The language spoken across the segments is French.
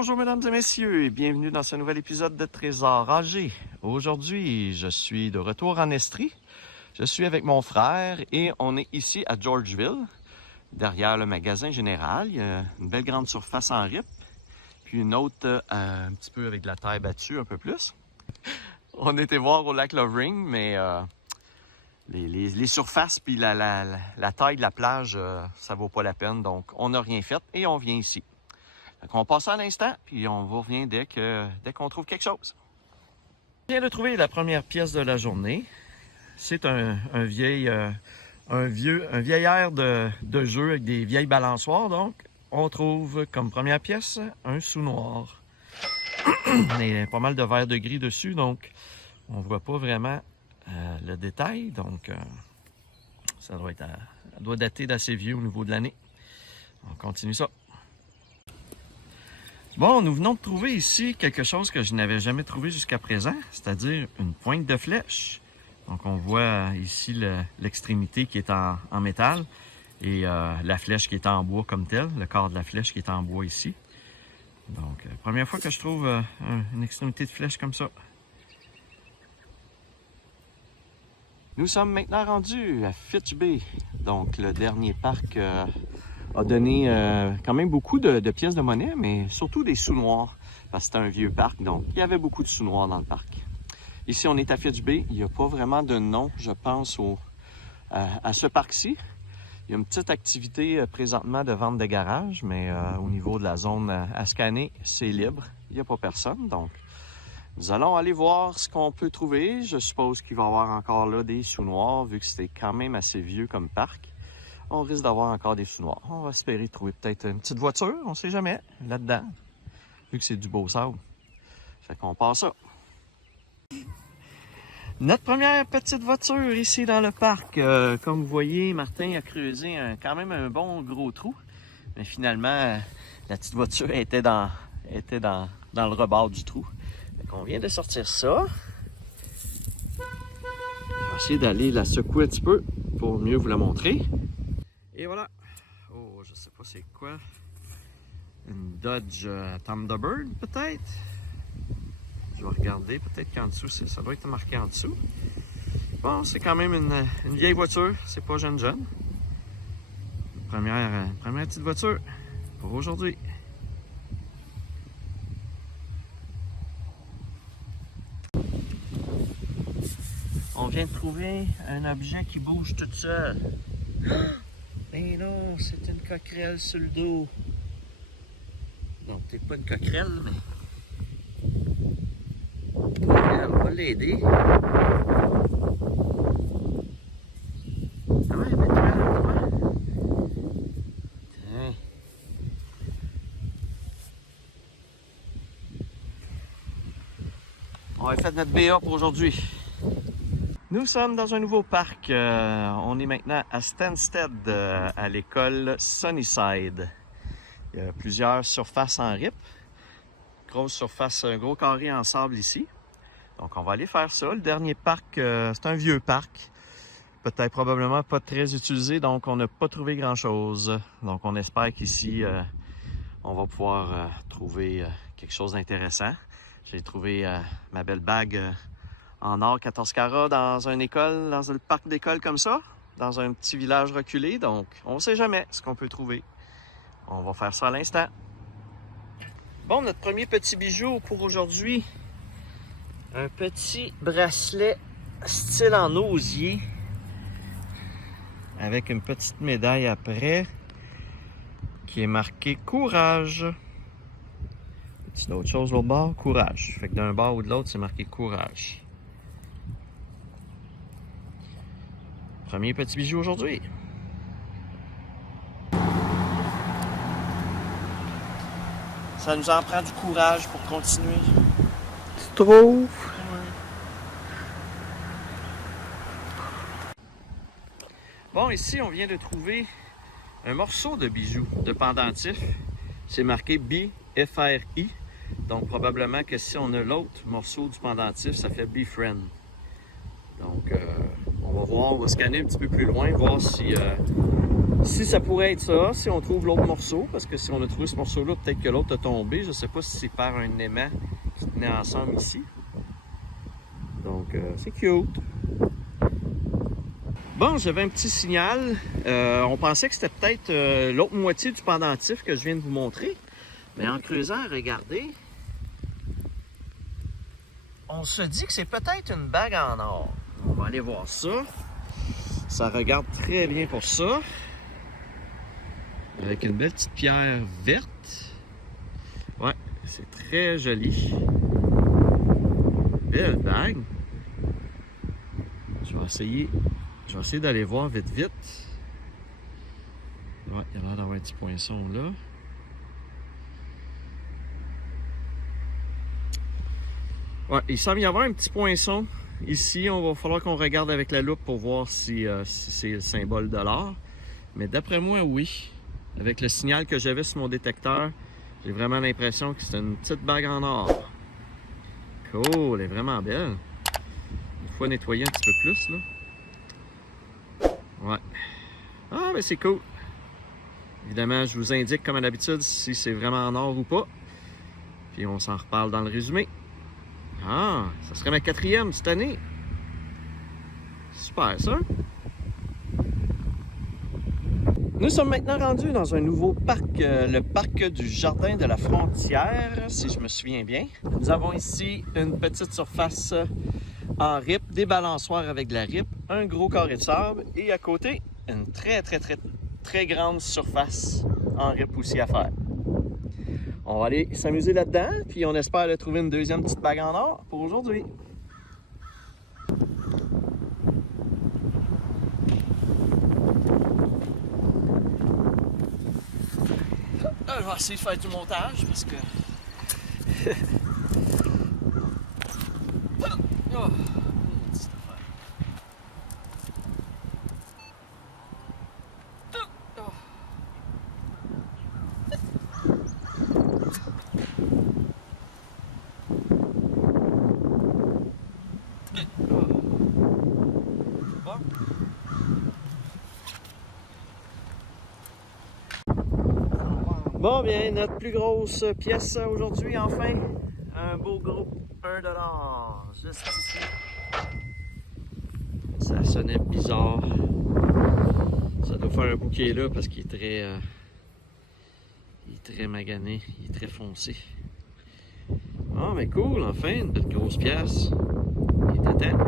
Bonjour mesdames et messieurs et bienvenue dans ce nouvel épisode de Trésor AG. Aujourd'hui, je suis de retour en Estrie. Je suis avec mon frère et on est ici à Georgeville, derrière le magasin général. Il y a une belle grande surface en rip, puis une autre un petit peu avec de la terre battue un peu plus. On était voir au lac Lovering, mais les surfaces puis la taille de la plage, ça vaut pas la peine. Donc, on n'a rien fait et on vient ici. Donc, on passe à l'instant, puis on vous revient dès qu'on trouve quelque chose. Je viens de trouver la première pièce de la journée. C'est un vieil air de jeu avec des vieilles balançoires. Donc, on trouve comme première pièce un sous-noir. Il y a pas mal de verre de gris dessus, donc on voit pas vraiment le détail. Donc, ça doit dater d'assez vieux au niveau de l'année. On continue ça. Bon, nous venons de trouver ici quelque chose que je n'avais jamais trouvé jusqu'à présent, c'est-à-dire une pointe de flèche. Donc, on voit ici l'extrémité qui est en métal et la flèche qui est en bois comme telle, le corps de la flèche qui est en bois ici. Donc, première fois que je trouve une extrémité de flèche comme ça. Nous sommes maintenant rendus à Fitch Bay, donc le dernier parc a donné quand même beaucoup de pièces de monnaie, mais surtout des sous noirs, parce que c'était un vieux parc, donc il y avait beaucoup de sous noirs dans le parc. Ici, on est à Fitch Bay, il n'y a pas vraiment de nom, je pense, à ce parc-ci. Il y a une petite activité présentement de vente de garage, mais au niveau de la zone à scanner, c'est libre, il n'y a pas personne, donc nous allons aller voir ce qu'on peut trouver. Je suppose qu'il va y avoir encore là des sous noirs, vu que c'était quand même assez vieux comme parc. On risque d'avoir encore des sous noirs. On va espérer trouver peut-être une petite voiture, on ne sait jamais, là-dedans, vu que c'est du beau sable. Fait qu'on passe ça. Notre première petite voiture ici dans le parc. Comme vous voyez, Martin a creusé quand même un bon gros trou. Mais finalement, la petite voiture était dans le rebord du trou. Fait qu'on vient de sortir ça. Je vais essayer d'aller la secouer un petit peu pour mieux vous la montrer. Et voilà. Oh, je sais pas c'est quoi. Une Dodge Thunderbird, peut-être? Je vais regarder. Peut-être qu'en dessous, ça doit être marqué en dessous. Bon, c'est quand même une vieille voiture. C'est pas jeune. Première petite voiture pour aujourd'hui. On vient de trouver un objet qui bouge tout seul. Mais non, c'est une coquerelle sur le dos. Non, peut-être pas une coquerelle, mais... On va l'aider. Ah ouais, mets-toi là, toi. Tiens. On va faire notre BA pour aujourd'hui. Nous sommes dans un nouveau parc. On est maintenant à Stansted, à l'école Sunnyside. Il y a plusieurs surfaces en rip. Grosse surface, un gros carré en sable ici. Donc, on va aller faire ça. Le dernier parc, c'est un vieux parc. Peut-être probablement pas très utilisé, donc on n'a pas trouvé grand-chose. Donc, on espère qu'ici, on va pouvoir trouver quelque chose d'intéressant. J'ai trouvé ma belle bague en or 14 carats dans une école, dans le parc d'école comme ça, dans un petit village reculé. Donc, on ne sait jamais ce qu'on peut trouver. On va faire ça à l'instant. Bon, notre premier petit bijou pour aujourd'hui, un petit bracelet style en osier avec une petite médaille après qui est marqué courage. C'est d'autres choses l'autre bord, courage. Fait que d'un bord ou de l'autre, c'est marqué courage. Premier petit bijou aujourd'hui. Ça nous en prend du courage pour continuer. Tu trouves? Ouais. Bon, ici, on vient de trouver un morceau de bijou, de pendentif. C'est marqué BFRI. Donc, probablement que si on a l'autre morceau du pendentif, ça fait Befriend. Donc, on va voir, on va scanner un petit peu plus loin, voir si Si ça pourrait être ça, si on trouve l'autre morceau, parce que si on a trouvé ce morceau-là, peut-être que l'autre a tombé. Je ne sais pas si c'est par un aimant qui tenait ensemble ici. Donc, c'est cute. Bon, j'avais un petit signal. On pensait que c'était peut-être l'autre moitié du pendentif que je viens de vous montrer. Mais en creusant, regardez, on se dit que c'est peut-être une bague en or. On va aller voir ça. Ça regarde très bien pour ça. Avec une belle petite pierre verte. Ouais, c'est très joli. Belle bague. Je vais essayer d'aller voir vite vite. Ouais, il y a l'air d'avoir un petit poinçon là. Ouais, il semble y avoir un petit poinçon ici. On va falloir qu'on regarde avec la loupe pour voir si c'est le symbole de l'or. Mais d'après moi, oui. Avec le signal que j'avais sur mon détecteur, j'ai vraiment l'impression que c'est une petite bague en or. Cool, elle est vraiment belle. Une fois nettoyée un petit peu plus, là. Ouais. Ah, ben c'est cool. Évidemment, je vous indique, comme à l'habitude, si c'est vraiment en or ou pas. Puis on s'en reparle dans le résumé. Ah, ça serait ma 4e cette année. Super, ça. Nous sommes maintenant rendus dans un nouveau parc, le parc du Jardin de la Frontière, si je me souviens bien. Nous avons ici une petite surface en rip, des balançoires avec de la rip, un gros carré de sable et à côté, une très grande surface en rip aussi à faire. On va aller s'amuser là-dedans, puis on espère de trouver une deuxième petite bague en or pour aujourd'hui. Je vais essayer de faire du montage parce que... oh. Bon, bien, notre plus grosse pièce aujourd'hui, enfin, un beau gros 1 $, juste ici. Ça sonnait bizarre. Ça doit faire un bouquet là parce qu'il est très magané, il est très foncé. Ah, mais cool, enfin, une belle grosse pièce. Il était temps.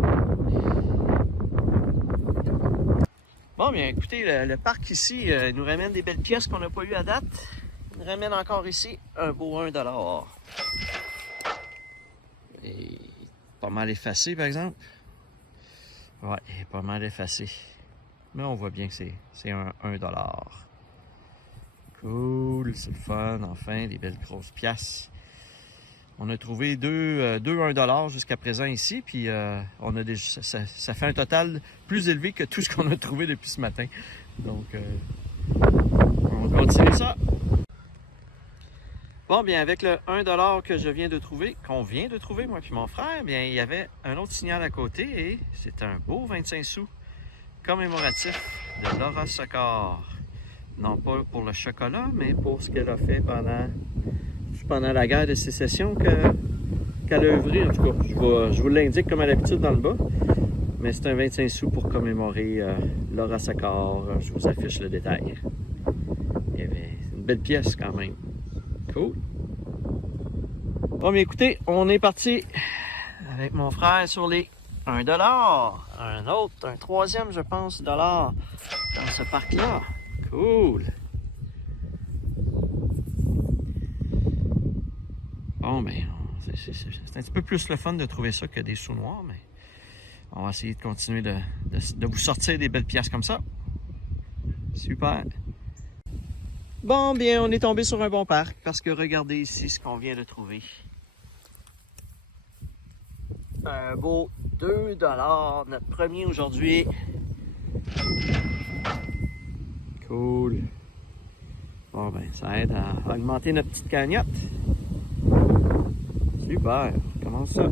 Bon, bien, écoutez, le parc ici nous ramène des belles pièces qu'on n'a pas eues à date. Il nous ramène encore ici un beau 1 $. Et pas mal effacé, par exemple. Ouais, il est pas mal effacé. Mais on voit bien que c'est un 1 $. Cool, c'est le fun, enfin, des belles grosses pièces. On a trouvé deux 1 $ jusqu'à présent ici, puis on a ça fait un total plus élevé que tout ce qu'on a trouvé depuis ce matin. Donc, on va continuer ça. Bon, bien, avec le 1 $ que je viens de trouver, qu'on vient de trouver, moi puis mon frère, bien, il y avait un autre signal à côté et c'est un beau 25 sous commémoratif de Laura Secor. Non pas pour le chocolat, mais pour ce qu'elle a fait pendant la guerre de sécession qu'elle a œuvré. En tout cas, je vous l'indique comme à l'habitude dans le bas. Mais c'est un 25 sous pour commémorer Laura Secor. Je vous affiche le détail. Et bien, c'est une belle pièce quand même. Cool. Bon, mais écoutez, on est parti avec mon frère sur les 1 $. Un troisième, je pense, dollar dans ce parc-là. Cool. Bon, ben, c'est un petit peu plus le fun de trouver ça que des sous noirs, mais on va essayer de continuer de vous sortir des belles pièces comme ça. Super. Bon, bien, on est tombé sur un bon parc parce que regardez ici ce qu'on vient de trouver. Un beau 2 $, notre premier aujourd'hui. Cool. Bon, ben, ça aide à augmenter notre petite cagnotte. Super. Comment ça?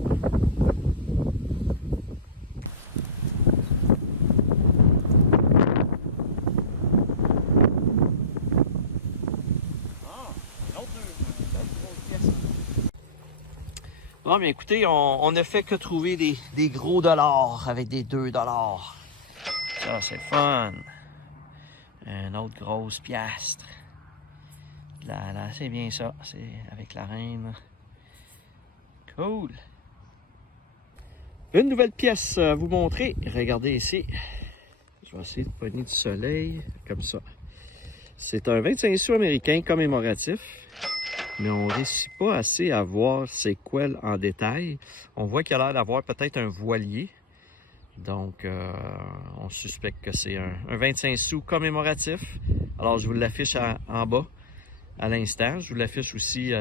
Bon, bien écoutez, on ne fait que trouver des gros dollars avec des 2 dollars. Ça, c'est fun. Une autre grosse piastre. Là, c'est bien ça. C'est avec la reine. Cool. Une nouvelle pièce à vous montrer. Regardez ici. Je vais essayer de pogner du soleil comme ça. C'est un 25 sous américain commémoratif. Mais on ne réussit pas assez à voir c'est quoi en détail. On voit qu'il a l'air d'avoir peut-être un voilier. Donc, on suspecte que c'est un 25 sous commémoratif. Alors, je vous l'affiche en bas à l'instant. Je vous l'affiche aussi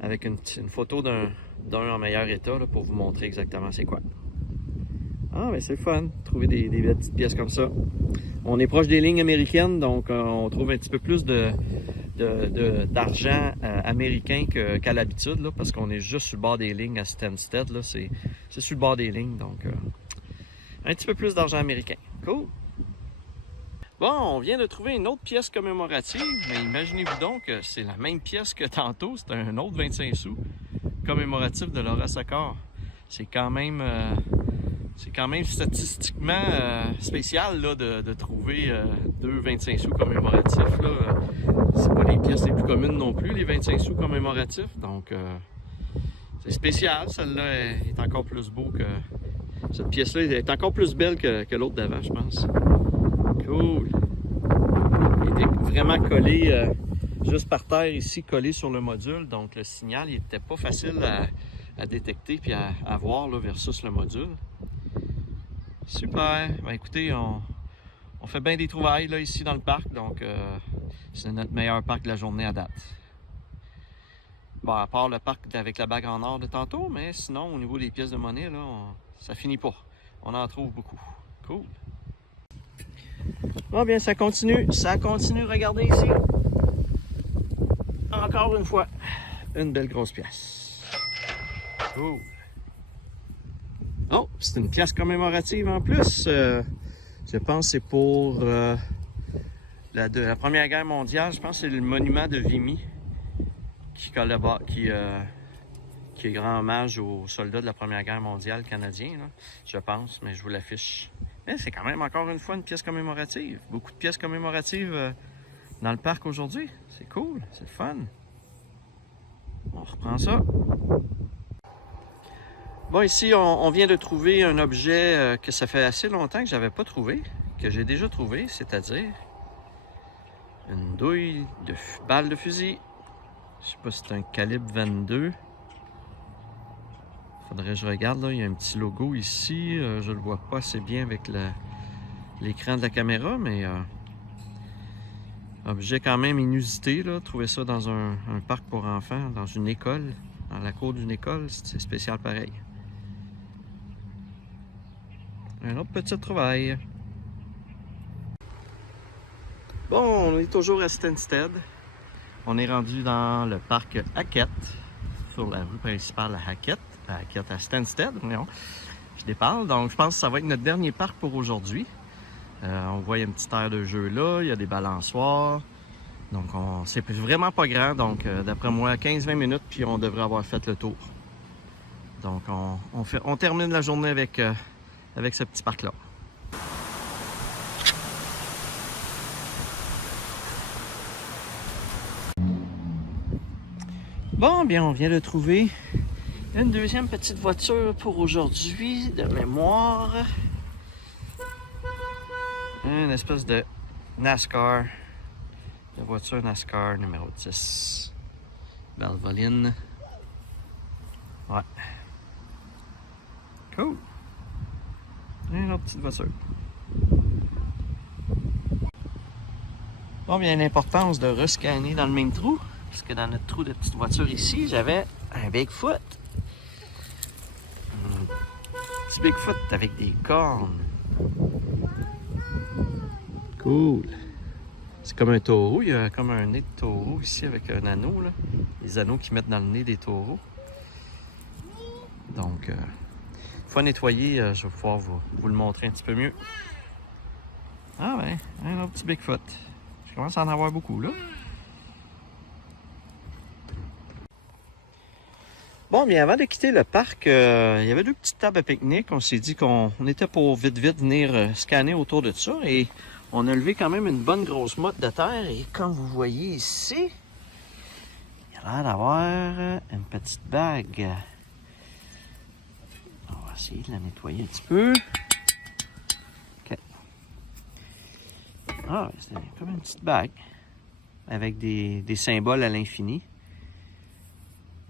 avec une photo d'un en meilleur état là, pour vous montrer exactement c'est quoi. Ah, mais c'est fun, trouver des belles petites pièces comme ça. On est proche des lignes américaines, donc on trouve un petit peu plus d'argent américain qu'à l'habitude, parce qu'on est juste sur le bord des lignes à Stansted. C'est sur le bord des lignes, donc un petit peu plus d'argent américain. Cool! Bon, on vient de trouver une autre pièce commémorative, mais imaginez-vous donc que c'est la même pièce que tantôt, c'est un autre 25 sous commémoratif de Laura Saccard. C'est quand même statistiquement spécial là, de trouver deux 25 sous commémoratifs. C'est pas les pièces les plus communes non plus, les 25 sous commémoratifs. Donc, c'est spécial. Celle-là est encore plus beau que... Cette pièce-là est encore plus belle que l'autre d'avant, je pense. Cool! Il était vraiment collé juste par terre ici, collé sur le module. Donc, le signal, il n'était pas facile à détecter puis à voir là, versus le module. Super! Ben, écoutez, on fait bien des trouvailles là, ici dans le parc, donc c'est notre meilleur parc de la journée à date. Bon, à part le parc avec la bague en or de tantôt, mais sinon, au niveau des pièces de monnaie, là, ça finit pas. On en trouve beaucoup. Cool! Bon, bien, ça continue, regardez ici. Encore une fois, une belle grosse pièce. Cool! Oh, c'est une pièce commémorative en plus. Je pense que c'est pour la Première Guerre mondiale. Je pense que c'est le monument de Vimy qui rend hommage aux soldats de la Première Guerre mondiale canadiens, là, je pense, mais je vous l'affiche. Mais c'est quand même encore une fois une pièce commémorative. Beaucoup de pièces commémoratives dans le parc aujourd'hui. C'est cool, c'est le fun. On reprend ça. Bon, ici, on vient de trouver un objet que ça fait assez longtemps que je n'avais pas trouvé, que j'ai déjà trouvé, c'est-à-dire une douille de balle de fusil. Je sais pas si c'est un calibre 22. Faudrait que je regarde, là, il y a un petit logo ici. Je le vois pas assez bien avec l'écran de la caméra, mais objet quand même inusité, là. Trouver ça dans un parc pour enfants, dans une école, dans la cour d'une école, c'est spécial pareil. Un autre petite trouvaille. Bon, on est toujours à Stansted. On est rendu dans le parc Hackett, sur la rue principale à Hackett à Stansted. Je déparle, donc je pense que ça va être notre dernier parc pour aujourd'hui. On voit il y a une petite aire de jeu là, il y a des balançoires. Donc c'est vraiment pas grand, donc d'après moi 15-20 minutes puis on devrait avoir fait le tour. Donc on termine la journée avec ce petit parc-là. Bon, bien, on vient de trouver une deuxième petite voiture pour aujourd'hui, de mémoire. Une espèce de NASCAR, de voiture NASCAR numéro 10. Valvoline. Ouais. Cool. Une autre petite voiture. Bon, bien, l'importance de rescanner dans le même trou, parce que dans notre trou de petite voiture ici, j'avais un Bigfoot. Un petit Bigfoot avec des cornes. Cool. C'est comme un taureau, il y a comme un nez de taureau ici avec un anneau, là. Les anneaux qu'ils mettent dans le nez des taureaux. Donc, une fois nettoyé, je vais pouvoir vous le montrer un petit peu mieux. Ah ouais, un autre petit Bigfoot. Je commence à en avoir beaucoup, là. Bon, mais avant de quitter le parc, il y avait deux petites tables à pique-nique. On s'est dit qu'on était pour vite venir scanner autour de ça. Et on a levé quand même une bonne grosse motte de terre. Et comme vous voyez ici, il y a l'air d'avoir une petite bague. On va essayer de la nettoyer un petit peu. OK. Ah, c'est comme une petite bague avec des symboles à l'infini.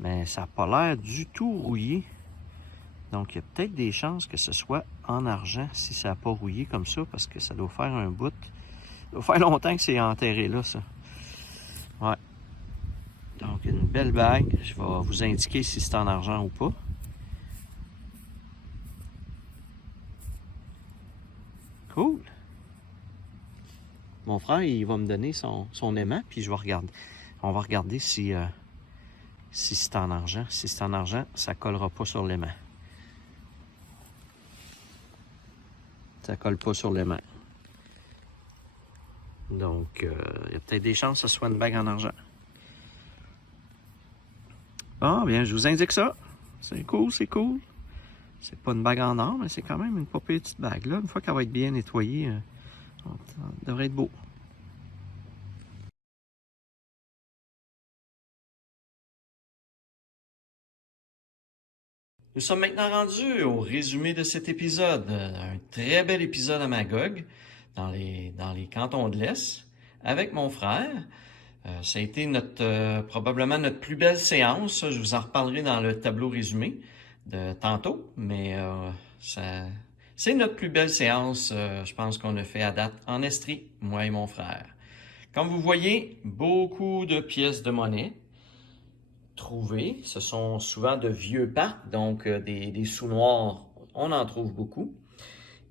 Mais ça n'a pas l'air du tout rouillé. Donc, il y a peut-être des chances que ce soit en argent si ça n'a pas rouillé comme ça, parce que ça doit faire un bout. Ça doit faire longtemps que c'est enterré là, ça. Ouais. Donc, une belle bague. Je vais vous indiquer si c'est en argent ou pas. Cool. Mon frère, il va me donner son aimant, puis je vais regarder. On va regarder si c'est en argent. Si c'est en argent, ça ne collera pas sur l'aimant. Ça ne colle pas sur l'aimant. Donc, il y a peut-être des chances que ce soit une bague en argent. Ah, bien, je vous indique ça. C'est cool, c'est cool. C'est pas une bague en or, mais c'est quand même une pas petite bague. Là, une fois qu'elle va être bien nettoyée, ça devrait être beau. Nous sommes maintenant rendus au résumé de cet épisode. Un très bel épisode à Magog, dans les cantons de l'Est, avec mon frère. Ça a été probablement notre plus belle séance. Je vous en reparlerai dans le tableau résumé de tantôt, mais c'est notre plus belle séance, je pense qu'on a fait à date en Estrie, moi et mon frère. Comme vous voyez, beaucoup de pièces de monnaie trouvées. Ce sont souvent de vieux parcs, donc des sous noirs, on en trouve beaucoup.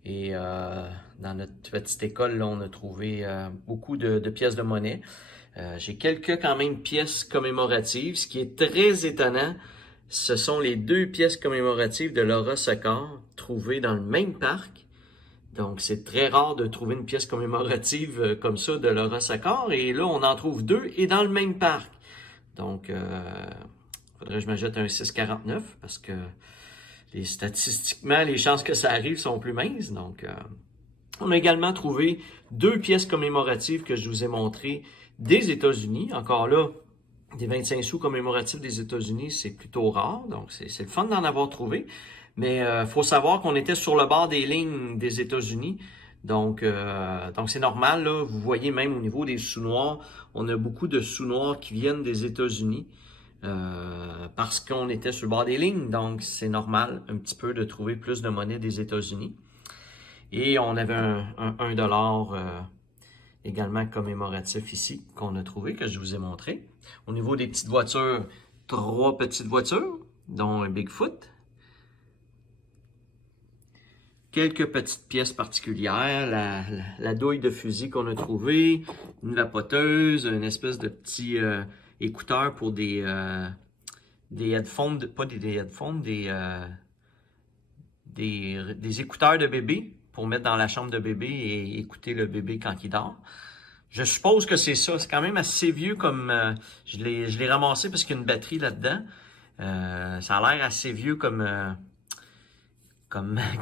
Et dans notre petite école, là, on a trouvé beaucoup de pièces de monnaie. J'ai quelques quand même pièces commémoratives. Ce qui est très étonnant, ce sont les deux pièces commémoratives de Laura Secord trouvées dans le même parc. Donc, c'est très rare de trouver une pièce commémorative comme ça de Laura Secord. Et là, on en trouve deux et dans le même parc. Donc, faudrait que je m'ajoute un 6,49 parce que statistiquement, les chances que ça arrive sont plus minces. Donc, on a également trouvé deux pièces commémoratives que je vous ai montrées des États-Unis. Encore là, des 25 sous commémoratifs des États-Unis, c'est plutôt rare. Donc, c'est le fun d'en avoir trouvé. Mais il faut savoir qu'on était sur le bord des lignes des États-Unis. Donc c'est normal, là. Vous voyez même au niveau des sous-noirs, on a beaucoup de sous-noirs qui viennent des États-Unis parce qu'on était sur le bord des lignes. Donc, c'est normal un petit peu de trouver plus de monnaie des États-Unis. Et on avait un $1 également commémoratif ici qu'on a trouvé, que je vous ai montré. Au niveau des petites voitures, 3 petites voitures, dont un Bigfoot. Quelques petites pièces particulières, la douille de fusil qu'on a trouvée, une vapoteuse, une espèce de petit écouteur pour des headphones, pas des headphones, des écouteurs de bébé pour mettre dans la chambre de bébé et écouter le bébé quand il dort. Je suppose que c'est ça. C'est quand même assez vieux comme... je l'ai ramassé parce qu'il y a une batterie là-dedans. Ça a l'air assez vieux comme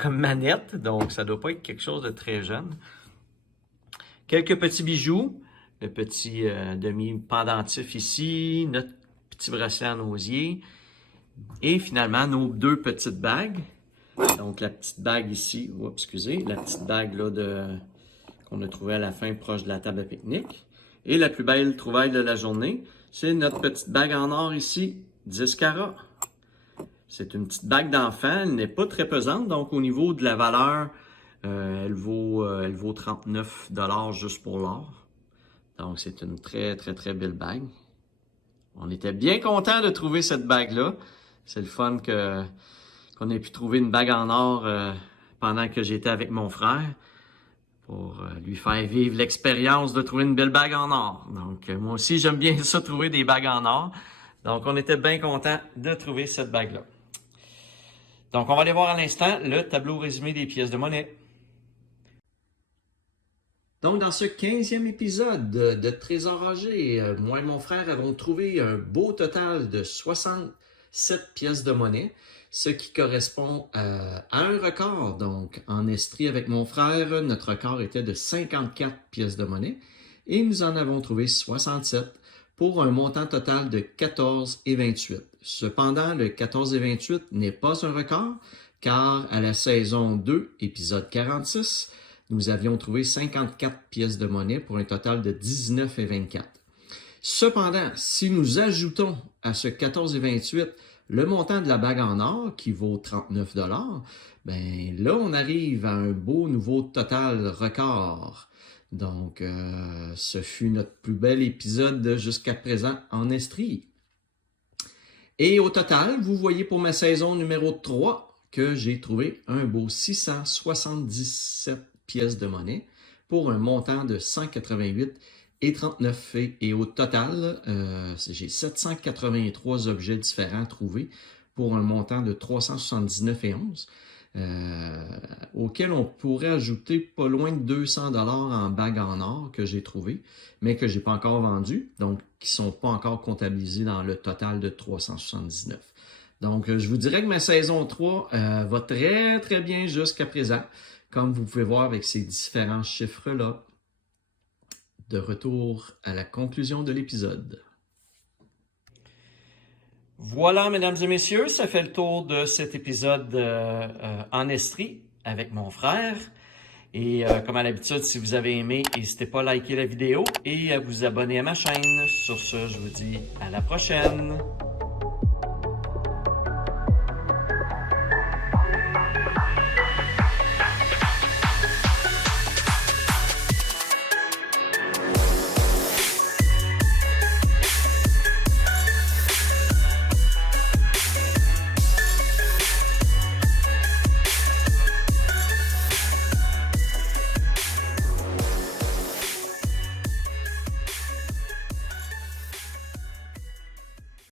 manette, donc ça doit pas être quelque chose de très jeune. Quelques petits bijoux. Le petit demi-pendentif ici, notre petit bracelet en osier. Et finalement, nos deux petites bagues. Donc, la petite bague ici, excusez, la petite bague là qu'on a trouvée à la fin proche de la table à pique-nique. Et la plus belle trouvaille de la journée, c'est notre petite bague en or ici, 10 carats. C'est une petite bague d'enfant, elle n'est pas très pesante, donc au niveau de la valeur, elle vaut 39 $ juste pour l'or. Donc, c'est une très, très, très belle bague. On était bien contents de trouver cette bague-là. C'est le fun qu'on ait pu trouver une bague en or pendant que j'étais avec mon frère pour lui faire vivre l'expérience de trouver une belle bague en or. Donc, moi aussi, j'aime bien ça, trouver des bagues en or. Donc, on était bien contents de trouver cette bague-là. Donc, on va aller voir à l'instant le tableau résumé des pièces de monnaie. Donc, dans ce 15e épisode de Trésor Roger, moi et mon frère avons trouvé un beau total de 67 7 pièces de monnaie, ce qui correspond à un record. Donc, en Estrie avec mon frère, notre record était de 54 pièces de monnaie et nous en avons trouvé 67 pour un montant total de 14,28. Cependant, le 14,28 n'est pas un record car à la saison 2, épisode 46, nous avions trouvé 54 pièces de monnaie pour un total de 19,24. Cependant, si nous ajoutons à ce 14,28 le montant de la bague en or qui vaut 39 $, ben là, on arrive à un beau nouveau total record. Donc, ce fut notre plus bel épisode jusqu'à présent en Estrie. Et au total, vous voyez pour ma saison numéro 3 que j'ai trouvé un beau 677 pièces de monnaie pour un montant de 188,39 $. Et au total, j'ai 783 objets différents trouvés pour un montant de 379,11 $, auquel on pourrait ajouter pas loin de 200 $ en bagues en or que j'ai trouvé, mais que je n'ai pas encore vendu, donc qui ne sont pas encore comptabilisés dans le total de 379. Donc, je vous dirais que ma saison 3 va très, très bien jusqu'à présent, comme vous pouvez voir avec ces différents chiffres-là. De retour à la conclusion de l'épisode. Voilà, mesdames et messieurs, ça fait le tour de cet épisode en Estrie avec mon frère. Et comme à l'habitude, si vous avez aimé, n'hésitez pas à liker la vidéo et à vous abonner à ma chaîne. Sur ce, je vous dis à la prochaine.